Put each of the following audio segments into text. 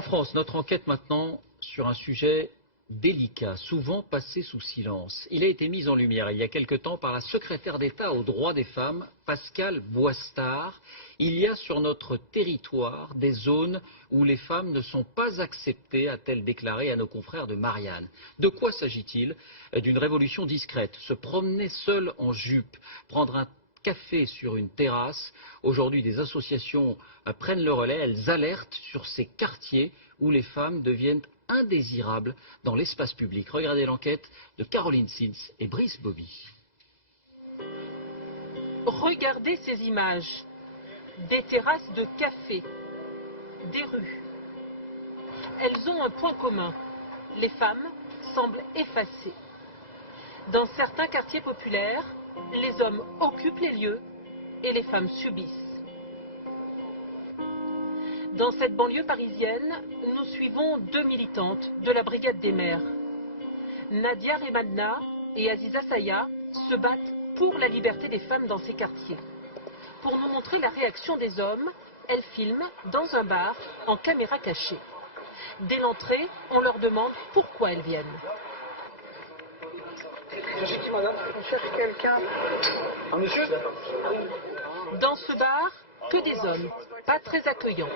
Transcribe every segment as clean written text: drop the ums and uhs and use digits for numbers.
En France, notre enquête maintenant sur un sujet délicat, souvent passé sous silence. Il a été mis en lumière il y a quelque temps par la secrétaire d'État aux droits des femmes, Pascale Boistard. Il y a sur notre territoire des zones où les femmes ne sont pas acceptées, a-t-elle déclaré à nos confrères de Marianne. De quoi s'agit-il? D'une révolution discrète, se promener seule en jupe, prendre un café sur une terrasse. Aujourd'hui, des associations prennent le relais, elles alertent sur ces quartiers où les femmes deviennent indésirables dans l'espace public. Regardez l'enquête de Caroline Sins et Brice Bobby. Regardez ces images, des terrasses de café, des rues. Elles ont un point commun, les femmes semblent effacées. Dans certains quartiers populaires, les hommes occupent les lieux et les femmes subissent. Dans cette banlieue parisienne, nous suivons deux militantes de la Brigade des mères. Nadia Remadna et Aziza Saya se battent pour la liberté des femmes dans ces quartiers. Pour nous montrer la réaction des hommes, elles filment dans un bar en caméra cachée. Dès l'entrée, on leur demande pourquoi elles viennent. Madame, on cherche quelqu'un. Un monsieur? Dans ce bar, que des hommes, pas très accueillants.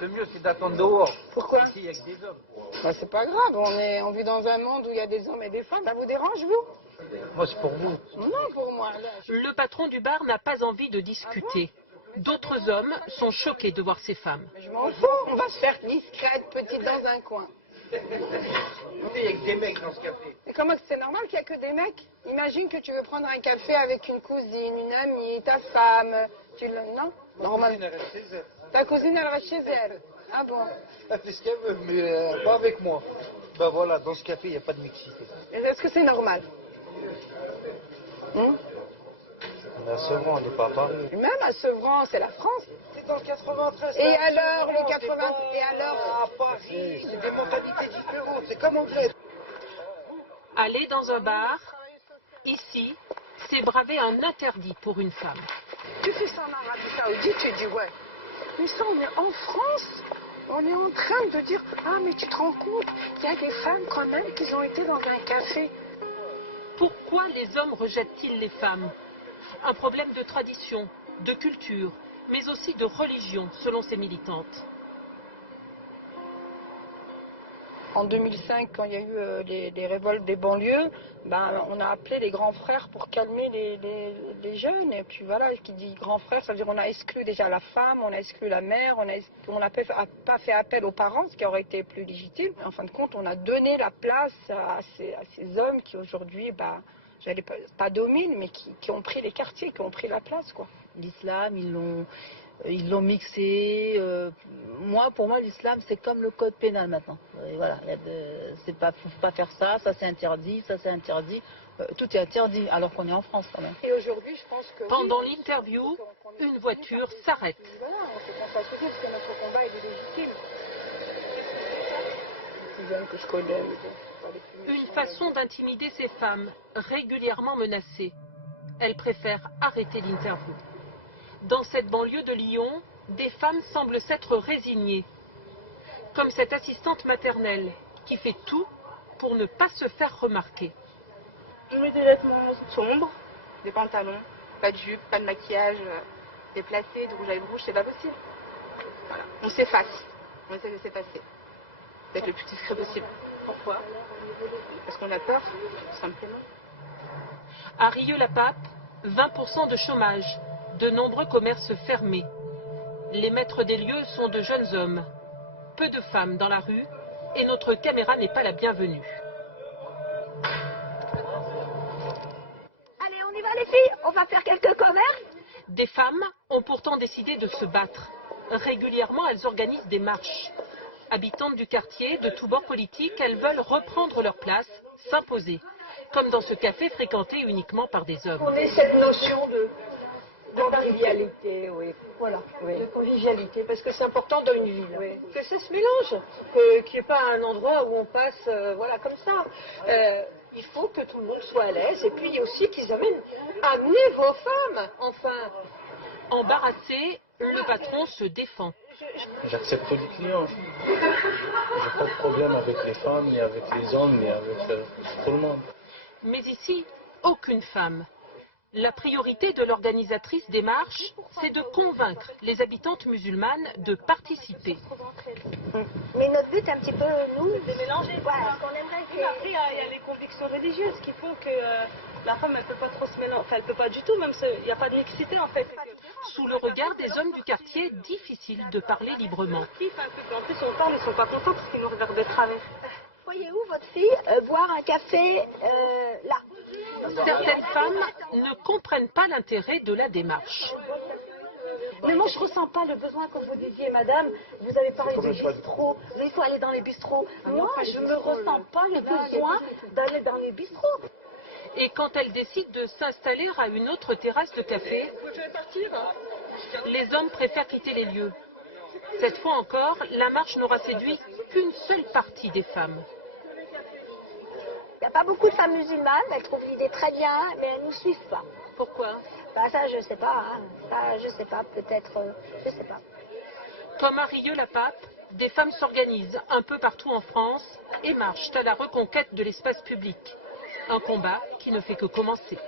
Le mieux, c'est d'attendre dehors. Pourquoi? Ici, il y a que des hommes. Bah, c'est pas grave, on vit dans un monde où il y a des hommes et des femmes. Ça vous dérange, vous? Moi, c'est pour vous. Non, pour moi. Là, Le patron du bar n'a pas envie de discuter. D'autres hommes sont choqués de voir ces femmes. je m'en fous, on va se faire discrète, petite dans un coin. Il y a que des mecs dans ce café. Et comment c'est normal qu'il n'y a que des mecs? Imagine que tu veux prendre un café avec une cousine, une amie, ta femme. Non? Normal. Elle reste chez elle. Ta cousine, elle reste chez elle. Ah bon? Elle fait ce qu'elle veut, mais pas avec moi. Ben voilà, dans ce café, il n'y a pas de mixité. Est-ce que c'est normal? On est à Sevran, on n'est pas à Paris. Même à Sevran, c'est la France. C'est dans le 93. Et alors, les 80... Et alors? À Paris, c'est des mentalités différentes. C'est comme en Grèce. Aller dans un bar, ici, c'est braver un interdit pour une femme. Tu fais ça en Arabie Saoudite, tu dis ouais. Mais ça, on est en France. On est en train de dire, ah mais tu te rends compte, il y a des femmes quand même qui ont été dans un café. Pourquoi les hommes rejettent-ils les femmes? Un problème de tradition, de culture, mais aussi de religion, selon ces militantes. En 2005, quand il y a eu les révoltes des banlieues, ben, on a appelé les grands frères pour calmer les jeunes. Et puis voilà, qui dit grand frère, ça veut dire on a exclu déjà la femme, on a exclu la mère, on n'a pas fait appel aux parents, ce qui aurait été plus légitime. En fin de compte, on a donné la place à ces hommes qui aujourd'hui, ben, j'allais pas dominent, mais qui ont pris les quartiers, qui ont pris la place, quoi. L'islam, ils l'ont mixé. Pour moi, l'islam, c'est comme le code pénal maintenant. Et voilà, faut pas faire ça, ça c'est interdit, ça c'est interdit. Tout est interdit, alors qu'on est en France quand même. Et aujourd'hui, je pense que... Pendant l'interview, une voiture s'arrête. Voilà, on se pense à tout dire parce que notre combat est légitime. Les jeunes que je connais, Une façon d'intimider ces femmes, régulièrement menacées. Elles préfèrent arrêter l'interview. Dans cette banlieue de Lyon, des femmes semblent s'être résignées. Comme cette assistante maternelle qui fait tout pour ne pas se faire remarquer. Je mets des vêtements sombres, des pantalons, pas de jupe, pas de maquillage déplacé, de rouge à lèvres rouge, c'est pas possible. Voilà. On s'efface, on essaie de s'effacer, d'être le plus discret possible. Pourquoi? Parce qu'on a peur, tout simplement. À Rieux-la-Pape, 20% de chômage, de nombreux commerces fermés. Les maîtres des lieux sont de jeunes hommes. Peu de femmes dans la rue et notre caméra n'est pas la bienvenue. Allez, on y va les filles, on va faire quelques commerces. Des femmes ont pourtant décidé de se battre. Régulièrement, elles organisent des marches. Habitantes du quartier, de tous bords politiques, elles veulent reprendre leur place, s'imposer. Comme dans ce café fréquenté uniquement par des hommes. on ait cette notion de convivialité, oui. Voilà, oui. De convivialité, parce que c'est important dans une ville. Oui. Que ça se mélange, qu'il n'y ait pas un endroit où on passe, voilà, comme ça. Il faut que tout le monde soit à l'aise, et puis aussi qu'ils amenez vos femmes, enfin. Embarrassé, le patron se défend. J'accepte tous les clients. J'ai pas de problème avec les femmes, ni avec les hommes, ni avec tout le monde. Mais ici, aucune femme. La priorité de l'organisatrice des marches, c'est de convaincre les habitantes musulmanes de participer. Mais notre but, un petit peu, nous, de mélanger. voilà, qu'on aimerait que... Après, il y a les convictions religieuses qui font que la femme, elle peut pas trop se mélanger. Enfin, elle peut pas du tout, même il n'y a pas de mixité en fait. Sous le regard des hommes du quartier, difficile de parler librement. En plus, on parle, ils ne sont pas contents parce qu'ils nous regardent de travers. Voyez-vous votre fille boire un café là? Certaines femmes ne comprennent pas l'intérêt de la démarche. Mais moi, je ressens pas le besoin, comme vous disiez, madame. Vous avez parlé de bistrots. Il faut aller dans les bistrots. Moi, je ne me ressens pas le besoin d'aller dans les bistrots. Et quand elles décident de s'installer à une autre terrasse de café, les hommes préfèrent quitter les lieux. Cette fois encore, la marche n'aura séduit qu'une seule partie des femmes. Il n'y a pas beaucoup de femmes musulmanes, elles trouvent l'idée très bien, mais elles ne nous suivent pas. Pourquoi? Bah ça, je sais pas, hein. Ça, je sais pas, peut-être, je sais pas. Comme à Rieux-la-Pape, des femmes s'organisent un peu partout en France et marchent à la reconquête de l'espace public. Un combat qui ne fait que commencer.